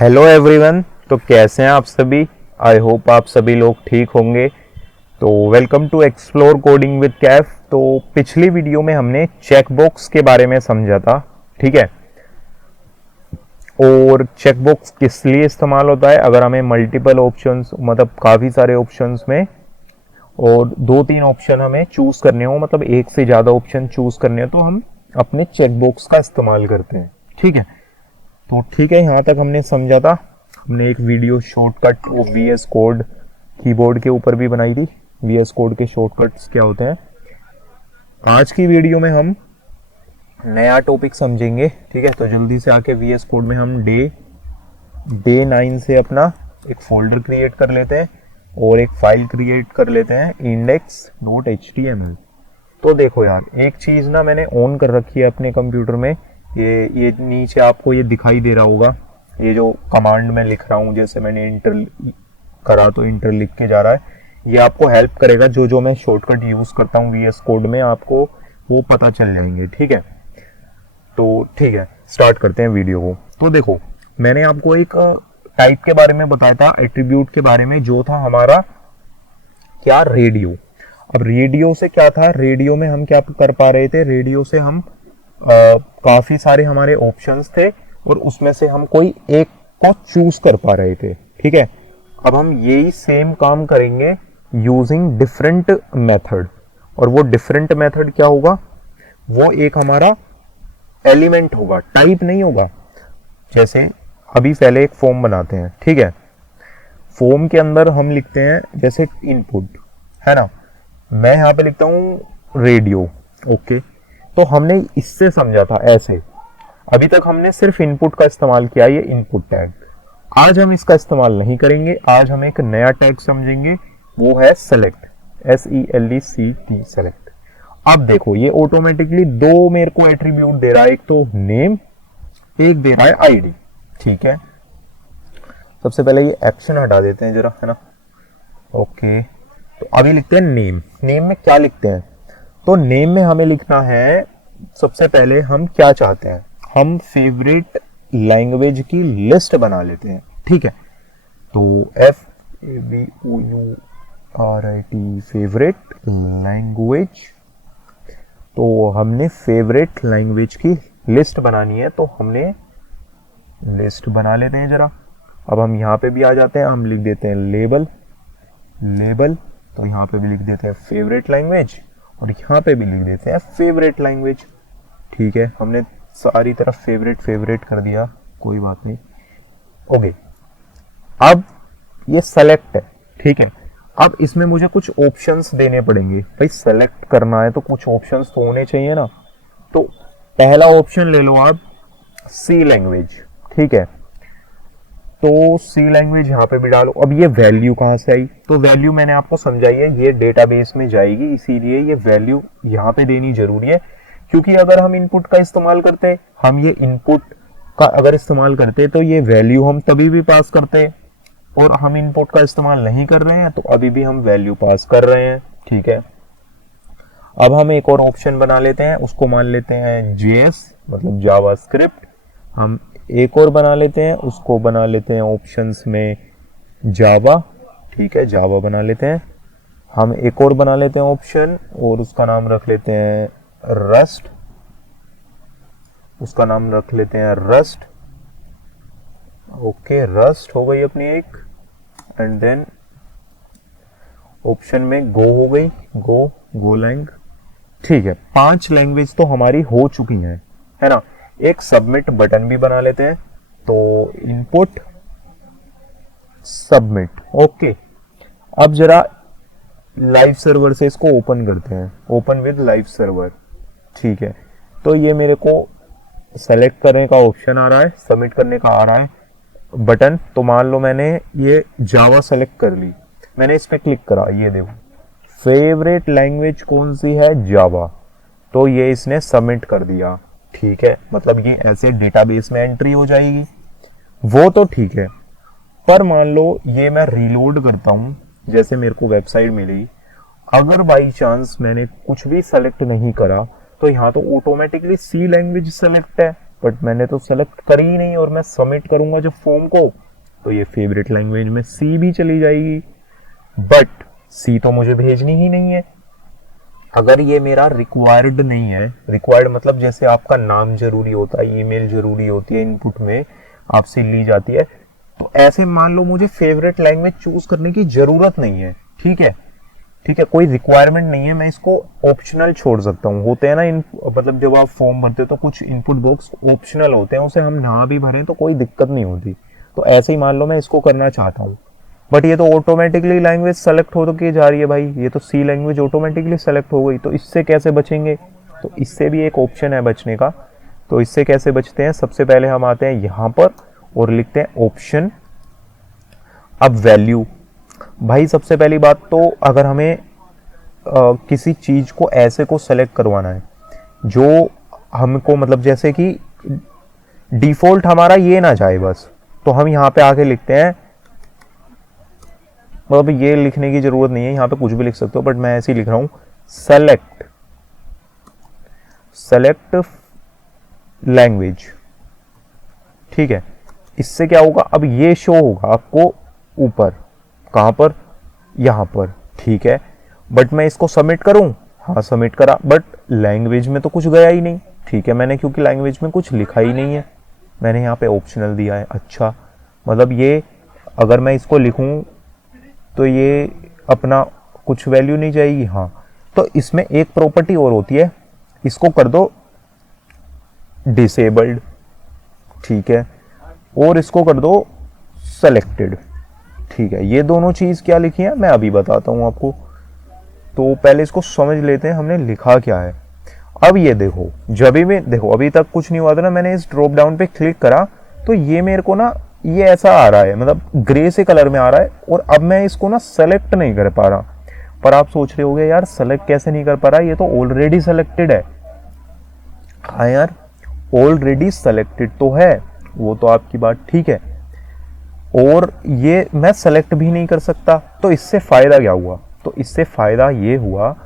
Hello everyone. तो कैसे हैं आप सभी? आई होप आप सभी लोग ठीक होंगे। तो welcome to explore coding with Kaif. तो पिछली वीडियो में हमने चेकबॉक्स के बारे में समझा था, ठीक है। और चेकबॉक्स किस लिए इस्तेमाल होता है? अगर हमें मल्टीपल ऑप्शंस, मतलब काफ़ी सारे ऑप्शंस में और दो तीन ऑप्शन हमें चूज़ करने हो, मतलब एक से ज़्यादा ऑप्शन चूज़ करने हो, तो हम अपने चेकबॉक्स का इस्तेमाल करते हैं, ठीक है। तो ठीक है, यहाँ तक हमने समझा था। हमने एक वीडियो शॉर्टकट वो VS कोड कीबोर्ड के ऊपर भी बनाई थी। VS कोड के शॉर्टकट्स क्या होते हैं। आज की वीडियो में हम नया टॉपिक समझेंगे, ठीक है। तो जल्दी से आके VS कोड में हम डे 9 से अपना एक फोल्डर क्रिएट कर लेते हैं और एक फाइल क्रिएट कर लेते हैं index.html। तो देखो यार, एक चीज़ ना मैंने ऑन कर रखी है अपने कंप्यूटर में। ये नीचे आपको ये दिखाई दे रहा होगा, ये जो कमांड मैं लिख रहा हूँ, जैसे मैंने इंटर करा तो इंटर लिख के जा रहा है। ये आपको हेल्प करेगा, जो जो मैं शॉर्टकट यूज़ करता हूँ VS कोड में, आपको वो पता चल जाएंगे, ठीक है। तो ठीक है, स्टार्ट करते हैं वीडियो को। तो देखो, मैंने आपको एक टाइप के बारे में बताया था, एट्रीब्यूट के बारे में, जो था हमारा क्या, रेडियो। अब रेडियो से क्या था, रेडियो में हम क्या कर पा रहे थे, रेडियो से हम काफी सारे हमारे ऑप्शंस थे और उसमें से हम कोई एक को चूज कर पा रहे थे, ठीक है। अब हम यही सेम काम करेंगे यूजिंग डिफरेंट मेथड। और वो डिफरेंट मेथड क्या होगा, वो एक हमारा एलिमेंट होगा, टाइप नहीं होगा। जैसे अभी पहले एक फॉर्म बनाते हैं, ठीक है। फॉर्म के अंदर हम लिखते हैं जैसे इनपुट, है ना। मैं यहाँ पे लिखता हूँ रेडियो, ओके। तो हमने इससे समझा था ऐसे। अभी तक हमने सिर्फ इनपुट का इस्तेमाल किया, ये इनपुट टैग। आज हम इसका इस्तेमाल नहीं करेंगे, आज हम एक नया टैग समझेंगे, वो है सेलेक्ट, SELECT, सेलेक्ट। अब देखो, ये ऑटोमेटिकली दो मेरे को एट्रीब्यूट दे रहा है, एक तो नेम, एक दे रहा है आईडी, ठीक है। सबसे पहले ये एक्शन हटा देते हैं जरा, है ना, ओके। तो अभी लिखते हैं नेम। नेम में क्या लिखते हैं, तो नेम में हमें लिखना है, सबसे पहले हम क्या चाहते हैं, हम फेवरेट लैंग्वेज की लिस्ट बना लेते हैं, ठीक है। तो FAVOURIT, फेवरेट लैंग्वेज। तो हमने फेवरेट लैंग्वेज की लिस्ट बनानी है, तो हमने लिस्ट बना लेते हैं जरा। अब हम यहाँ पे भी आ जाते हैं, हम लिख देते हैं लेबल। तो यहाँ पे भी लिख देते हैं फेवरेट लैंग्वेज और यहाँ पे भी लिख देते हैं फेवरेट लैंग्वेज, ठीक है। हमने सारी तरफ फेवरेट कर दिया, कोई बात नहीं, ओके। अब ये सेलेक्ट है, ठीक है। अब इसमें मुझे कुछ ऑप्शंस देने पड़ेंगे, भाई सेलेक्ट करना है तो कुछ ऑप्शंस तो होने चाहिए ना। तो पहला ऑप्शन ले लो आप, सी लैंग्वेज, ठीक है। तो सी लैंग्वेज यहाँ पे भी डालो। अब ये वैल्यू कहाँ से आई, तो वैल्यू मैंने आपको समझाई है, ये डेटाबेस में जाएगी, इसीलिए ये वैल्यू यहाँ पे देनी जरूरी है। क्योंकि अगर हम इनपुट का इस्तेमाल करते, हम ये इनपुट का अगर इस्तेमाल करते, तो ये वैल्यू हम तभी भी पास करते, और हम इनपुट का इस्तेमाल नहीं कर रहे हैं, तो अभी भी हम वैल्यू पास कर रहे हैं, ठीक है। अब हम एक और ऑप्शन बना लेते हैं, उसको मान लेते हैं JS, मतलब जावास्क्रिप्ट। हम एक और बना लेते हैं, उसको बना लेते हैं ऑप्शंस में जावा, ठीक है, जावा बना लेते हैं। हम एक और बना लेते हैं ऑप्शन और उसका नाम रख लेते हैं रस्ट, ओके, रस्ट हो गई अपनी एक। एंड देन ऑप्शन में गो हो गई, गोलैंग, ठीक है। 5 लैंग्वेज तो हमारी हो चुकी हैं, है ना। एक सबमिट बटन भी बना लेते हैं, तो इनपुट सबमिट, ओके। अब जरा लाइव सर्वर से इसको ओपन करते हैं, ओपन विद लाइव सर्वर, ठीक है। तो ये मेरे को सेलेक्ट करने का ऑप्शन आ रहा है, सबमिट करने का आ रहा है बटन। तो मान लो मैंने ये जावा सेलेक्ट कर ली, मैंने इस पर क्लिक करा, ये देखो फेवरेट लैंग्वेज कौन सी है, जावा। तो ये इसने सबमिट कर दिया, ठीक है। मतलब ये ऐसे डेटाबेस में एंट्री हो जाएगी, वो तो ठीक है। पर मान लो ये मैं रीलोड करता हूं, जैसे मेरे को वेबसाइट मिली, अगर बाई चांस मैंने कुछ भी सेलेक्ट नहीं करा, तो यहाँ तो ऑटोमेटिकली सी लैंग्वेज सेलेक्ट है, बट मैंने तो सेलेक्ट करी ही नहीं, और मैं सबमिट करूंगा जब फॉर्म को तो ये फेवरेट लैंग्वेज में सी भी चली जाएगी, बट सी तो मुझे भेजनी ही नहीं है। अगर ये मेरा रिक्वायर्ड नहीं है, रिक्वायर्ड मतलब जैसे आपका नाम जरूरी होता है, ईमेल जरूरी होती है, इनपुट में आपसे ली जाती है, तो ऐसे मान लो मुझे फेवरेट लैंग्वेज चूज करने की जरूरत नहीं है। ठीक है, ठीक है, कोई रिक्वायरमेंट नहीं है, मैं इसको ऑप्शनल छोड़ सकता हूँ। होते हैं ना मतलब जब आप फॉर्म भरते हो तो कुछ इनपुट बॉक्स ऑप्शनल होते हैं, उसे हम ना भी भरें तो कोई दिक्कत नहीं होती। तो ऐसे ही मान लो मैं इसको करना चाहता हूँ, बट ये तो ऑटोमेटिकली लैंग्वेज सेलेक्ट हो तो की जा रही है भाई, ये तो सी लैंग्वेज ऑटोमेटिकली सेलेक्ट हो गई। तो इससे कैसे बचेंगे? तो इससे भी एक ऑप्शन है बचने का। तो इससे कैसे बचते हैं? सबसे पहले हम आते हैं यहाँ पर और लिखते हैं ऑप्शन, अब वैल्यू। भाई सबसे पहली बात तो अगर हमें किसी चीज को ऐसे को सेलेक्ट करवाना है जो हमको मतलब जैसे कि डिफॉल्ट हमारा ये ना जाए बस, तो हम यहाँ पे आके लिखते हैं, मतलब ये लिखने की जरूरत नहीं है, यहाँ पे कुछ भी लिख सकते हो, बट मैं ऐसे ही लिख रहा हूं सेलेक्ट, सेलेक्ट लैंग्वेज। ठीक है, इससे क्या होगा, अब ये शो होगा आपको ऊपर, कहां पर? यहां पर। ठीक है, बट मैं इसको सबमिट करूं, हाँ सबमिट करा, बट लैंग्वेज में तो कुछ गया ही नहीं। ठीक है, मैंने क्योंकि लैंग्वेज में कुछ लिखा ही नहीं है, मैंने यहाँ पे ऑप्शनल दिया है। अच्छा, मतलब ये अगर मैं इसको लिखूं तो ये अपना कुछ वैल्यू नहीं जाएगी। हाँ, तो इसमें एक प्रॉपर्टी और होती है, इसको कर दो डिसेबल्ड। ठीक है, और इसको कर दो सेलेक्टेड। ठीक है, ये दोनों चीज क्या लिखी है मैं अभी बताता हूं आपको। तो पहले इसको समझ लेते हैं हमने लिखा क्या है। अब ये देखो, जब भी देखो अभी तक कुछ नहीं हुआ था ना, मैंने इस ड्रॉप डाउन पे क्लिक करा तो ये मेरे को ना ये ऐसा आ रहा है, मतलब ग्रे से कलर में आ रहा है, और अब मैं इसको ना सेलेक्ट नहीं कर पा रहा। पर आप सोच रहे होगे यार सेलेक्ट कैसे नहीं कर पा रहा, ये तो ऑलरेडी सेलेक्टेड है। हाँ यार, ऑलरेडी सेलेक्टेड तो है, वो तो आपकी बात ठीक है, और ये मैं सेलेक्ट भी नहीं कर सकता। तो इससे फायदा क्या हुआ? तो इससे फायदा ये हुआ,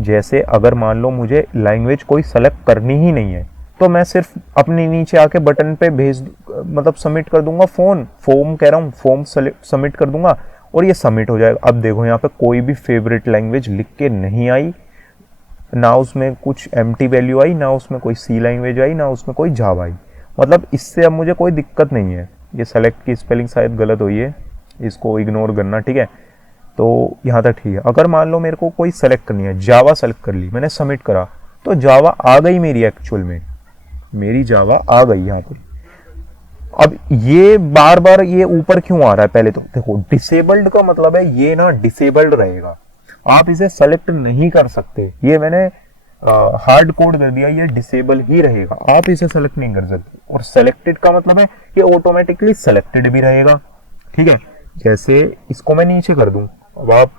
जैसे अगर मान लो मुझे लैंग्वेज कोई सेलेक्ट करनी ही नहीं है, तो मैं सिर्फ अपने नीचे आके बटन पे मतलब सबमिट कर दूंगा, फॉर्म कह रहा हूँ, फॉर्म सबमिट कर दूंगा और ये सबमिट हो जाएगा। अब देखो यहाँ पे कोई भी फेवरेट लैंग्वेज लिख के नहीं आई, ना उसमें कुछ एम्प्टी वैल्यू आई, ना उसमें कोई सी लैंग्वेज आई, ना उसमें कोई जावा आई। मतलब इससे अब मुझे कोई दिक्कत नहीं है। ये सेलेक्ट की स्पेलिंग शायद गलत हुई है, इसको इग्नोर करना। ठीक है, तो यहाँ तक ठीक है। अगर मान लो मेरे को कोई सेलेक्ट करनी है, जावा सेलेक्ट कर ली, मैंने सबमिट करा, तो जावा आ गई मेरी, एक्चुअल में मेरी जावा आ गई यहाँ पर। अब ये बार बार ये ऊपर क्यों आ रहा है? पहले तो देखो, डिसेबल्ड का मतलब है ये ना डिसेबल्ड रहेगा, आप इसे सेलेक्ट नहीं कर सकते। ये मैंने हार्ड कोड कर दिया, ये डिसेबल ही रहेगा, आप इसे सेलेक्ट नहीं कर सकते। और सेलेक्टेड का मतलब है ये ऑटोमेटिकली सेलेक्टेड भी रहेगा। ठीक है, जैसे इसको मैं नीचे कर दूं, अब आप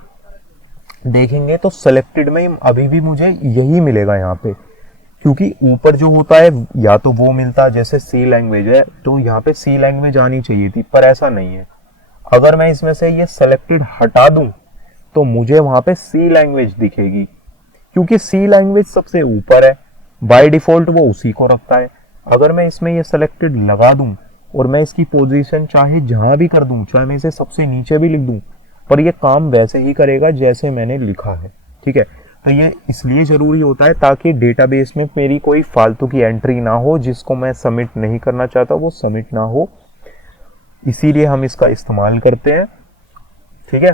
देखेंगे तो सेलेक्टेड में अभी भी मुझे यही मिलेगा यहाँ पे, क्योंकि ऊपर जो होता है या तो वो मिलता, जैसे सी लैंग्वेज है तो यहाँ पे सी लैंग्वेज आनी चाहिए थी, पर ऐसा नहीं है। अगर मैं इसमें से ये सेलेक्टेड हटा दूं तो मुझे वहां पे सी लैंग्वेज दिखेगी, क्योंकि सी लैंग्वेज सबसे ऊपर है, बाय डिफॉल्ट वो उसी को रखता है। अगर मैं इसमें ये सेलेक्टेड लगा दूं और मैं इसकी पोजीशन चाहे जहां भी कर दूं, चाहे मैं इसे सबसे नीचे भी लिख दूं, पर ये काम वैसे ही करेगा जैसे मैंने लिखा है। ठीक है, तो ये इसलिए जरूरी होता है ताकि डेटाबेस में मेरी कोई फालतू की एंट्री ना हो, जिसको मैं सबमिट नहीं करना चाहता वो सबमिट ना हो, इसीलिए हम इसका इस्तेमाल करते हैं। ठीक है,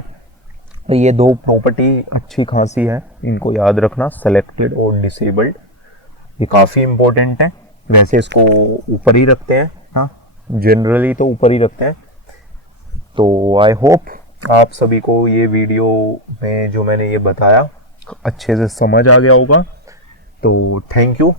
तो ये दो प्रॉपर्टी अच्छी खासी है, इनको याद रखना, सेलेक्टेड और डिसेबल्ड, ये काफ़ी इंपॉर्टेंट है। वैसे इसको ऊपर ही रखते हैं, हाँ जनरली तो ऊपर ही रखते हैं। तो आई होप आप सभी को ये वीडियो में जो मैंने ये बताया अच्छे से समझ आ गया होगा। तो thank you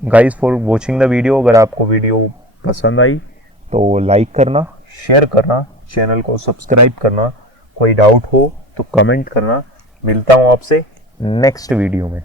guys for watching the video. अगर आपको वीडियो पसंद आई तो लाइक करना, शेयर करना, चैनल को सब्सक्राइब करना, कोई डाउट हो तो कमेंट करना। मिलता हूँ आपसे नेक्स्ट वीडियो में।